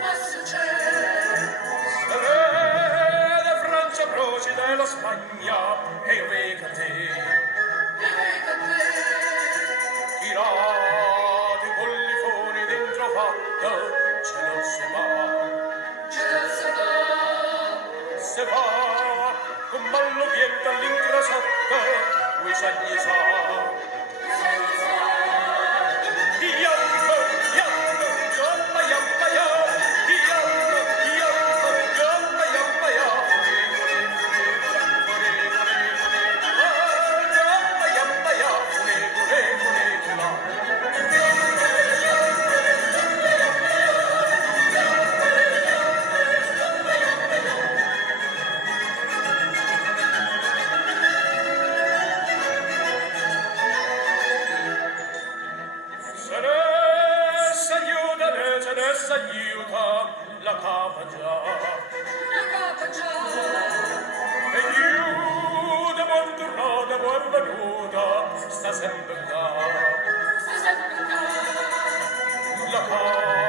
ma succede se vede Francia croci della Spagna e io vengo a te tirati con li foni dentro fatto ce lo si va se va con ballo viento all'incrosotto quei sagni sa aiuta la capa già e io da buon tornata buon venuta sta sempre là la capa